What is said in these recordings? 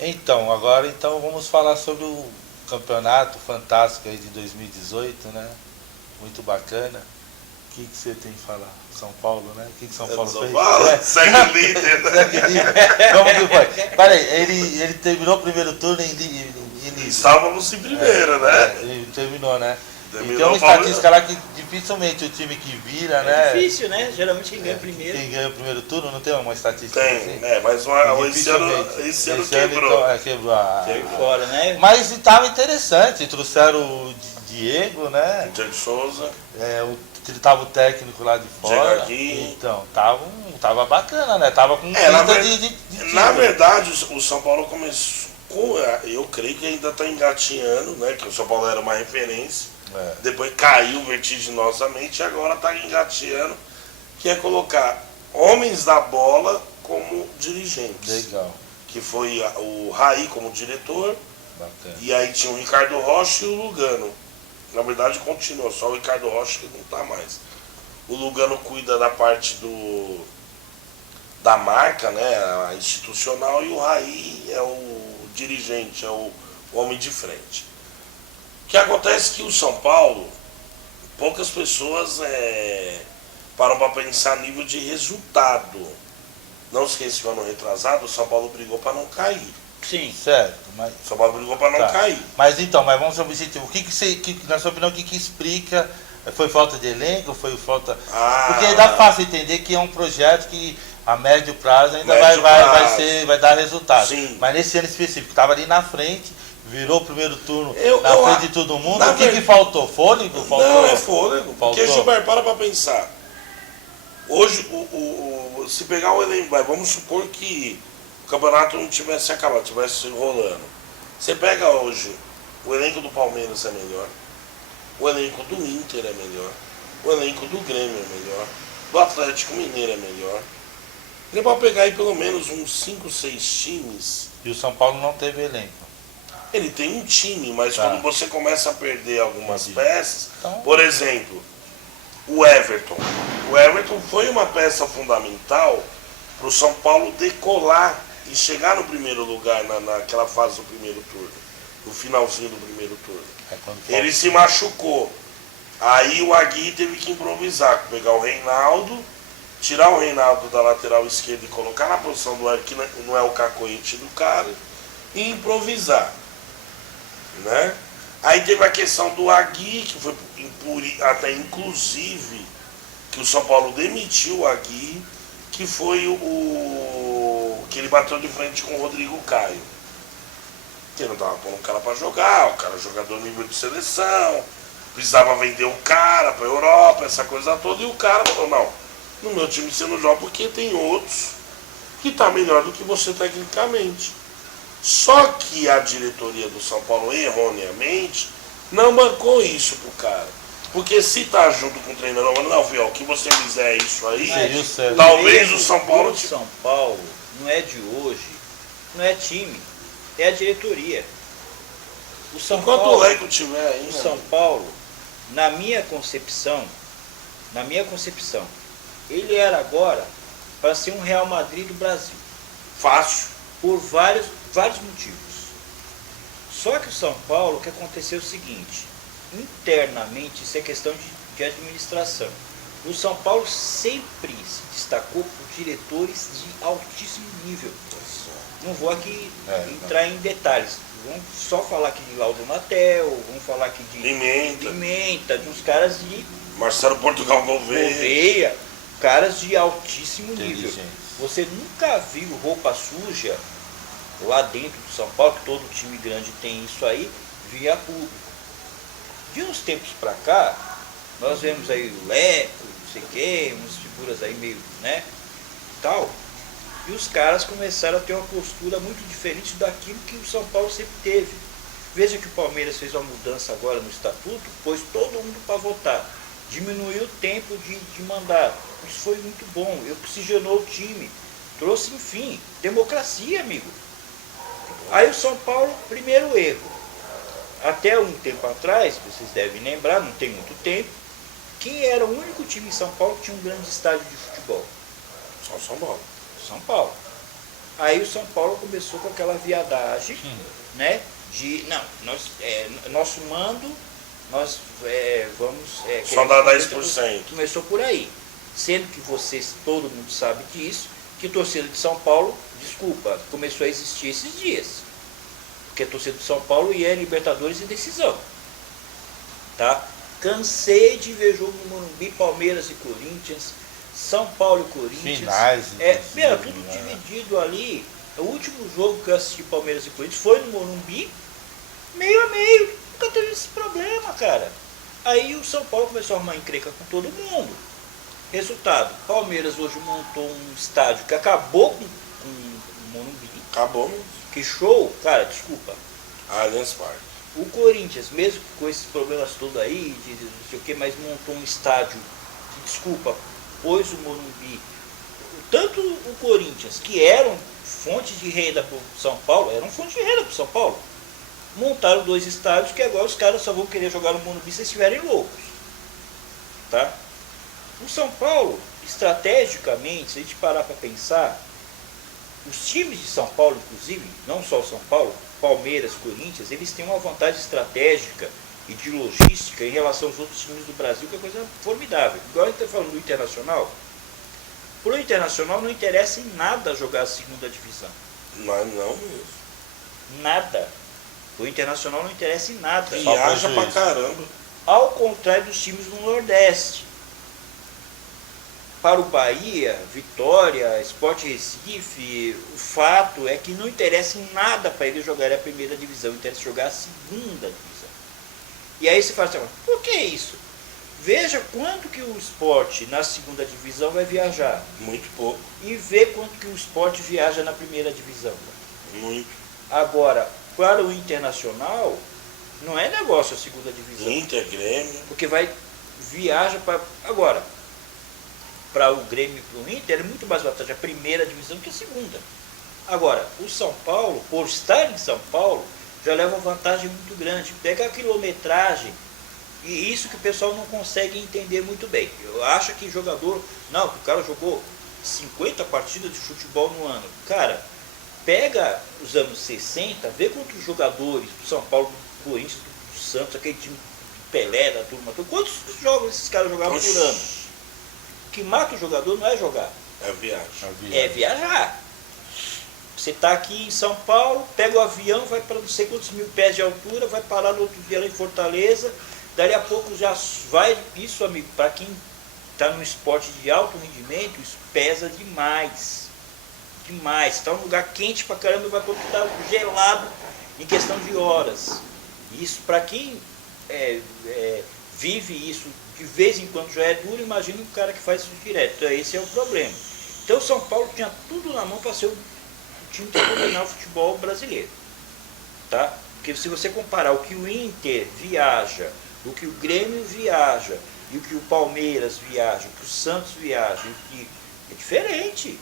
Então, agora vamos falar sobre o campeonato fantástico aí de 2018, né? Muito bacana. O que você tem que falar? São Paulo, né? O que São Paulo São fez? Paulo, segue o líder. Segue o líder. Como que foi? Peraí, ele terminou o primeiro turno em líder. Estávamos em primeiro, né? Ele terminou, né? Terminou E tem uma o Palmeiras. estatística lá que dificilmente o time que vira, né? É difícil, né? Geralmente quem ganha primeiro. Quem ganha o primeiro turno, não tem uma estatística Tem, assim? mas esse ano quebrou. Quebrou a... Caiu fora, né? Mas estava interessante, trouxeram o Diego, né? Diego Souza, Ele tava o técnico lá de fora. Diego Aguirre. Então, tava bacana, né? Tava com na, pinta ver- de na time. verdade, o São Paulo começou. Eu creio que ainda está engatinhando, né? Que o São Paulo era uma referência. Depois caiu vertiginosamente e agora está engateando, que é colocar homens da bola como dirigentes. Legal, Que foi o Raí como diretor, bacana. e aí tinha o Ricardo Rocha e o Lugano. Na verdade continua, só o Ricardo Rocha que não está mais. O Lugano cuida da parte da marca, né, a institucional, e o Raí é o dirigente, é o homem de frente. O que acontece é que o São Paulo, poucas pessoas param para pensar a nível de resultado. Não esqueça que no ano retrasado o São Paulo brigou para não cair. Sim. Certo, mas... O São Paulo brigou para não Tá. cair. Mas vamos ao objetivo. Na sua opinião, o que explica? Foi falta de elenco? Foi falta... Porque dá fácil entender que é um projeto que a médio prazo ainda vai dar resultado. Sim. Mas nesse ano específico, estava ali na frente, virou o primeiro turno na eu frente de todo mundo. na O que faltou? Fôlego? Faltou? Não, é fôlego. Faltou. Porque, Gilberto, para pensar. Hoje, se pegar o elenco, vamos supor que o campeonato não tivesse acabado, tivesse rolando. Você pega hoje, o elenco do Palmeiras é melhor, o elenco do Inter é melhor, o elenco do Grêmio é melhor, do Atlético Mineiro é melhor. Ele pode pegar aí pelo menos uns 5, 6 times. E o São Paulo não teve elenco. Ele tem um time, mas Tá. quando você começa a perder algumas Entendi. peças, Então- por exemplo, o Everton. O Everton foi uma peça fundamental para o São Paulo decolar e chegar no primeiro lugar naquela fase do primeiro turno, no finalzinho do primeiro turno. Ele se machucou. Aí o Aguirre teve que improvisar, pegar o Reinaldo, tirar o Reinaldo da lateral esquerda e colocar na posição do Everton, que não é o cacoete do cara, e improvisar. Né? Aí teve a questão do Aguirre, que foi até inclusive que o São Paulo demitiu o Aguirre, que foi que ele bateu de frente com o Rodrigo Caio. Que não estava pondo o cara para jogar, o cara jogador nível de seleção, precisava vender o cara para a Europa, essa coisa toda, e o cara falou, não, no meu time você não joga porque tem outros que está melhor do que você tecnicamente. Só que a diretoria do São Paulo, erroneamente, não bancou isso pro cara. Porque se tá junto com o treinador, não, Fiel, o que você fizer isso aí, Seria o certo. talvez o São Paulo... O São Paulo não é de hoje, não é time, é a diretoria. O São Enquanto Paulo, o elenco tiver aí, o São Paulo, na minha concepção, ele era agora para ser um Real Madrid do Brasil. fácil. Por vários motivos. Só que o São Paulo, o que aconteceu é o seguinte, internamente isso é questão de administração. O São Paulo sempre se destacou por diretores de altíssimo nível. Não vou aqui entrar em detalhes. Vamos só falar aqui de Laudo Natel, vamos falar aqui de Pimenta, de uns caras de Marcelo Portugal Gouveia. caras de altíssimo nível. Inteligente. Você nunca viu roupa suja lá dentro do São Paulo, que todo time grande tem isso aí, via público. De uns tempos pra cá, nós vemos aí o Leco, não sei quem, umas figuras aí meio, né, tal, e os caras começaram a ter uma postura muito diferente daquilo que o São Paulo sempre teve. Veja que o Palmeiras fez uma mudança agora no estatuto, pôs todo mundo para votar, diminuiu o tempo de mandato. Isso foi muito bom, oxigenou o time, trouxe, enfim, democracia, amigo. Aí o São Paulo, primeiro erro. Até um tempo atrás, vocês devem lembrar, não tem muito tempo, quem era o único time em São Paulo que tinha um grande estádio de futebol? Só São Paulo. São Paulo. Aí o São Paulo começou com aquela viadagem, né? De, não, nosso mando, nós vamos... Só dá 10%. Começou por aí. Sendo que vocês, todo mundo sabe disso, que a torcida de São Paulo, desculpa, começou a existir esses dias. Porque a torcida de São Paulo ia a Libertadores em decisão. Tá? Cansei de ver jogo no Morumbi, Palmeiras e Corinthians, São Paulo e Corinthians. Finais, Tudo dividido ali. O último jogo que eu assisti Palmeiras e Corinthians foi no Morumbi, meio a meio. Nunca teve esse problema, cara. Aí o São Paulo começou a arrumar encrenca com todo mundo. Resultado, Palmeiras hoje montou um estádio que acabou com o Morumbi. Acabou mesmo. Que show, cara, desculpa. Allianz Parque. O Corinthians, mesmo com esses problemas todos aí, de não sei o que, mas montou um estádio que, desculpa, pôs o Morumbi. Tanto o Corinthians, que eram fonte de renda para o São Paulo, eram fonte de renda para o São Paulo. Montaram 2 estádios que agora os caras só vão querer jogar no Morumbi se estiverem loucos. Tá? O São Paulo, estrategicamente, se a gente parar para pensar, os times de São Paulo, inclusive, não só o São Paulo, Palmeiras, Corinthians, eles têm uma vantagem estratégica e de logística em relação aos outros times do Brasil, que é coisa formidável. Igual a gente está falando do Internacional, para o Internacional não interessa em nada jogar a segunda divisão. Mas não mesmo. Nada. O Internacional não interessa em nada. Viaja pra caramba. Ao contrário dos times do Nordeste. Para o Bahia, Vitória, Sport Recife, o fato é que não interessa em nada para ele jogar a primeira divisão, interessa jogar a segunda divisão. E aí você fala assim, por que isso? Veja quanto que o Sport na segunda divisão vai viajar. Muito pouco. E vê quanto que o Sport viaja na primeira divisão. Muito. Agora, para o Internacional, não é negócio a segunda divisão. Inter, Grêmio. Porque viaja para... Agora, para o Grêmio e para o Inter é muito mais vantagem a primeira divisão que a segunda. Agora, o São Paulo, por estar em São Paulo, já leva uma vantagem muito grande. Pega a quilometragem, e isso que o pessoal não consegue entender muito bem. Eu acho que jogador... Não, o cara jogou 50 partidas de futebol no ano. Cara, pega os anos 60, vê quantos jogadores do São Paulo, do Corinthians, do Santos, aquele time do Pelé, da turma, quantos jogos esses caras jogavam por ano? O que mata o jogador não é jogar. É viagem. É viajar. Você está aqui em São Paulo, pega o avião, vai para não sei quantos mil pés de altura, vai parar no outro dia lá em Fortaleza, dali a pouco já vai... Isso, amigo, para quem está no esporte de alto rendimento, isso pesa demais. Demais. Está num lugar quente pra caramba e vai estar gelado em questão de horas. Isso, para quem vive isso de vez em quando já é duro, imagina um cara que faz isso direto. Então, esse é o problema. Então o São Paulo tinha tudo na mão para ser o time que ia dominar o futebol brasileiro. Tá? Porque se você comparar o que o Inter viaja, o que o Grêmio viaja, e o que o Palmeiras viaja, o que o Santos viaja, é diferente.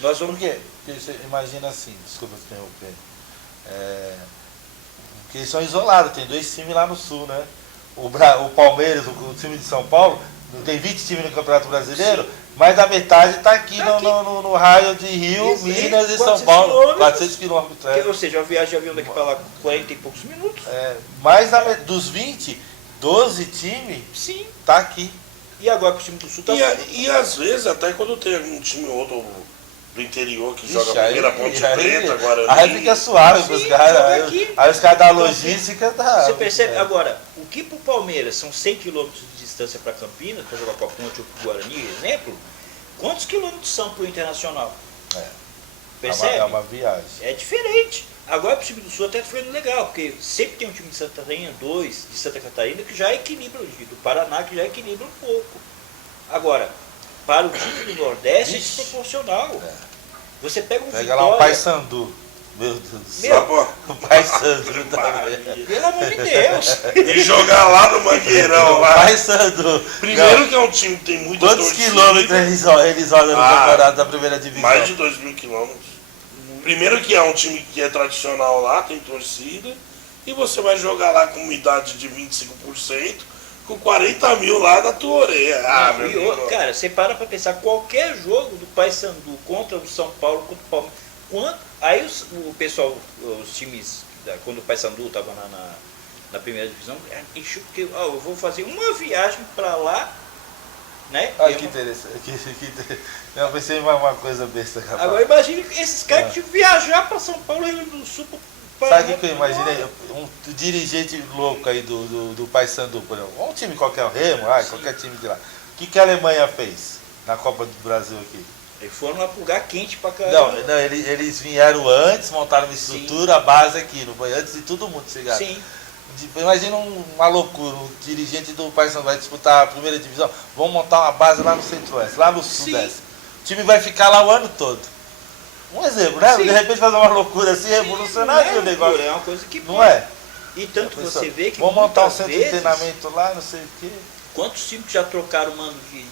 Nós vamos... Porque você imagina assim, desculpa te interromper, que eles são isolados, tem 2 times lá no sul, né? O Palmeiras, o time de São Paulo, tem 20 times no Campeonato Brasileiro, mais da metade está aqui, no raio de Rio, Minas e São Paulo. 400 quilômetros. Ou seja, a viagem de avião daqui para lá 40 e poucos minutos. Mais dos 20, 12 times está aqui. E agora o time do Sul está... E às vezes, até quando tem algum time ou outro do interior que joga a primeira Ponte Preta, Guarani... Aí fica suave para os caras. Aí os caras da logística... Você percebe? Agora, o que para o Palmeiras são 100 quilômetros de distância para Campinas, para jogar com a Ponte ou com o Guarani, exemplo, quantos quilômetros são para o Internacional? Percebe? É uma viagem. É diferente. Agora para o time do Sul até foi legal, porque sempre tem um time de Santa Catarina, 2 de Santa Catarina, que já equilibra, do Paraná, que já equilibra um pouco. Agora, para o time do Nordeste é desproporcional. Você pega um Vitória... lá o Paysandu. Meu Deus do céu. O Paysandu também. Pelo amor de Deus. E jogar lá no Mangueirão. O Paysandu. Primeiro que é um time que tem muitas quantos quilômetros eles olham no campeonato da primeira divisão? Mais de 2.000 quilômetros. Primeiro que é um time que é tradicional lá, tem torcida. E você vai jogar lá com uma idade de 25%, com 40 mil lá na tua orelha. Meu amigo. Cara, você para pra pensar, qualquer jogo do Paysandu contra o São Paulo, contra o Palmeiras, aí o pessoal, os times, quando o Paysandu estava na primeira divisão, encheu, porque eu vou fazer uma viagem para lá, né? Olha que interessante. Não, pensei em uma coisa besta, rapaz. Agora imagine esses caras que viajar para São Paulo, Rio Grande do Sul, sabe o que eu imaginei? Um dirigente louco aí do Paysandu, por exemplo. Um time qualquer, o Remo, qualquer time de lá. O que a Alemanha fez na Copa do Brasil aqui? Eles foram lá pro lugar quente pra caramba. Não, eles vieram antes, montaram uma estrutura, a base aqui, não foi antes de todo mundo chegar. Sim. Imagina uma loucura, um dirigente do Paysandu vai disputar a primeira divisão, vão montar uma base lá no Centro-Oeste, lá no Sudeste. O time vai ficar lá o ano todo. Um exemplo, né? Sim. De repente fazer uma loucura assim, revolucionária o negócio. É uma coisa que não é? E tanto você vê que vamos montar um muitas centro de vezes, treinamento lá, não sei o quê. quantos times já trocaram o mando de...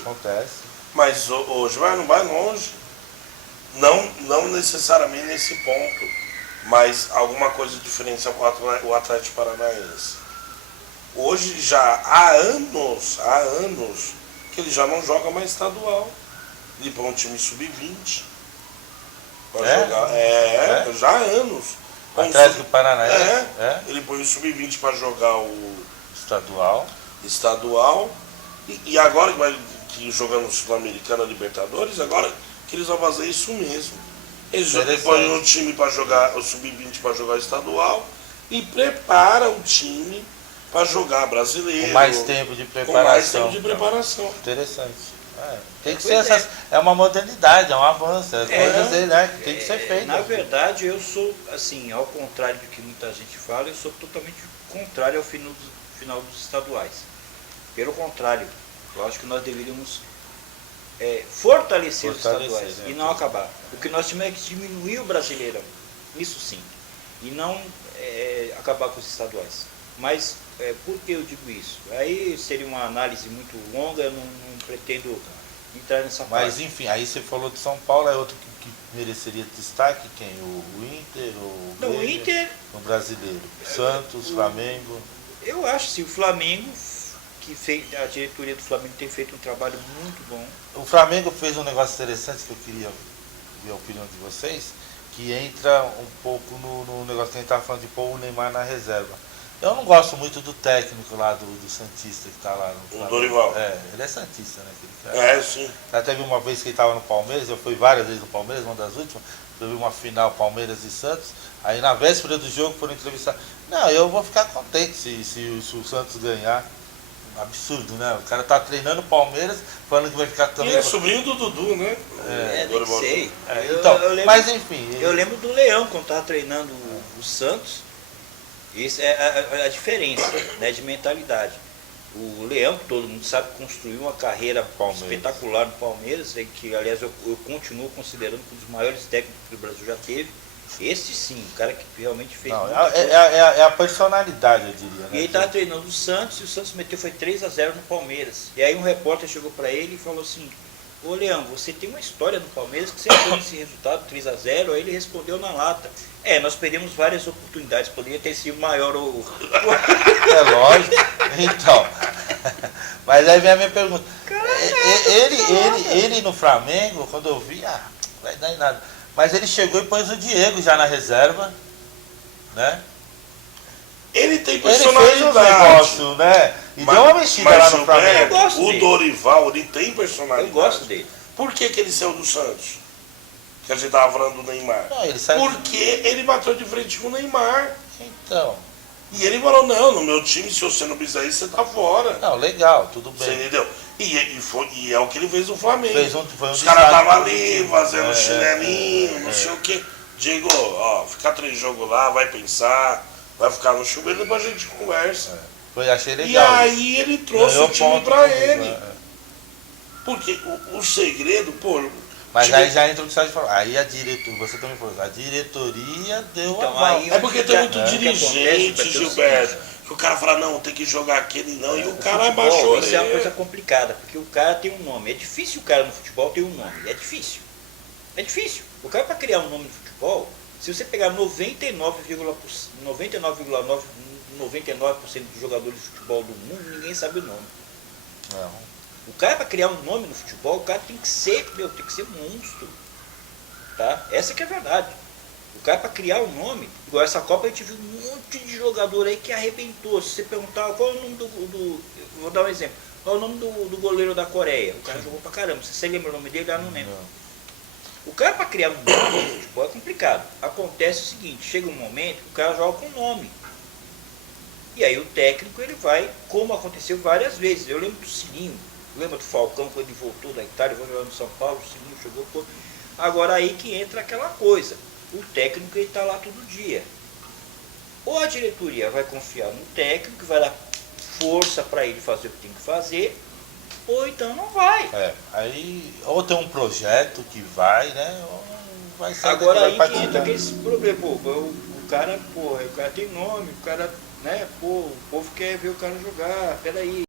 Acontece. Mas hoje não vai longe. Não necessariamente nesse ponto, mas alguma coisa diferencial o Atlético Paranaense. Hoje já há anos que ele já não joga mais estadual. Ele põe um time sub-20 para jogar. Já há anos. O Atlético Paranaense. Ele põe o sub-20 para jogar o estadual. E agora que jogando Sul-Americana, Libertadores, agora que eles vão fazer isso mesmo. Eles põem um time para jogar o sub-20 para jogar estadual e prepara o time para jogar brasileiro. Com mais tempo de preparação. Interessante. Tem que ser é uma modernidade, é um avanço, tem que ser feito. Na verdade, eu sou, assim, ao contrário do que muita gente fala, eu sou totalmente contrário ao final dos estaduais. Pelo contrário, eu acho que nós deveríamos fortalecer os estaduais e não acabar. O que nós temos é que diminuir o Brasileirão, isso sim, e não acabar com os estaduais. Mas por que eu digo isso? Aí seria uma análise muito longa, eu não pretendo entrar nessa parte. Mas enfim, aí você falou de São Paulo, é outro que mereceria destaque, quem? O Inter, o Inter, o brasileiro, Santos, Flamengo. Eu acho sim, o Flamengo, a diretoria do Flamengo tem feito um trabalho muito bom. O Flamengo fez um negócio interessante que eu queria ver a opinião de vocês, que entra um pouco no negócio que a gente estava falando de pôr o Neymar na reserva. Eu não gosto muito do técnico lá do Santista que está lá no Flamengo. O Dorival. Ele é Santista, né? Aquele cara. Sim. Até teve uma vez que ele estava no Palmeiras, eu fui várias vezes no Palmeiras, uma das últimas, eu vi uma final Palmeiras e Santos, aí na véspera do jogo foram entrevistar. Não, eu vou ficar contente se o Santos ganhar. Absurdo, né? O cara tá treinando o Palmeiras, falando que vai ficar também. E é sobrinho do Dudu, né? Nem sei. Então, eu lembro, mas enfim. Eu lembro do Leão quando estava treinando o Santos. Isso é a diferença, né, de mentalidade. O Leão, que todo mundo sabe, construiu uma carreira espetacular no Palmeiras, que aliás eu continuo considerando um dos maiores técnicos que o Brasil já teve. Esse sim, o cara que realmente fez. Não, é a personalidade, eu diria. Né? E ele estava treinando o Santos, e o Santos meteu foi 3-0 no Palmeiras. E aí um repórter chegou para ele e falou assim: ô Leão, você tem uma história no Palmeiras que você achou esse resultado 3-0? Aí ele respondeu na lata: nós perdemos várias oportunidades, poderia ter sido maior ou. É lógico. Então. Mas aí vem a minha pergunta. Ele no Flamengo, quando eu vi, vai dar em nada. Mas ele chegou e pôs o Diego já na reserva, né? Ele tem personalidade. Ele fez um negócio, né? E deu uma mexida lá no Flamengo. O Dorival, ele tem personalidade. Eu gosto dele. Por que ele saiu do Santos? Que a gente tava falando do Neymar. Não, ele saiu... Porque ele bateu de frente com o Neymar. Então. E ele falou: não, no meu time, se você não fizer isso, você tá fora. Não, legal, tudo bem. Você entendeu? E é o que ele fez no Flamengo. Os caras estavam ali fazendo chinelinho, não sei o quê. Diego, fica 3 jogos lá, vai pensar, vai ficar no chuveiro, depois a gente conversa. Achei legal. E aí ele trouxe o time pra ele. Porque o segredo, Mas aí já entra o que você falou. Aí a diretoria, você também falou, a diretoria deu aí É porque tem muito dirigente, Gilberto. Que o cara fala: não, tem que jogar aquele não, e o cara abaixou. Isso é uma coisa complicada, porque o cara tem um nome. É difícil o cara no futebol ter um nome. É difícil. É difícil. O cara, para criar um nome no futebol, se você pegar 99,9% 99% dos jogadores de futebol do mundo, ninguém sabe o nome. Não. O cara, para criar um nome no futebol, o cara tem que ser, tem que ser monstro. Tá? Essa que é a verdade. O cara, para criar um nome, igual essa Copa, a gente viu um monte de jogador aí que arrebentou. Se você perguntar qual é o nome do vou dar um exemplo, qual é o nome do goleiro da Coreia? O cara jogou pra caramba. Se você lembra o nome dele, eu não lembro. O cara, para criar um nome no futebol é complicado. Acontece o seguinte, chega um momento que o cara joga com nome. E aí o técnico, ele vai, como aconteceu várias vezes. Eu lembro do Sininho, lembra do Falcão, quando ele voltou da Itália, foi jogar no São Paulo, o Sininho jogou, pô. Agora aí que entra aquela coisa. O técnico, ele está lá todo dia. Ou a diretoria vai confiar no técnico, vai dar força para ele fazer o que tem que fazer, ou então não vai. Aí ou tem um projeto que vai, né? Ou vai sair. Agora aí que entra aquele problema, o cara tem nome, o cara, né, o povo quer ver o cara jogar, peraí.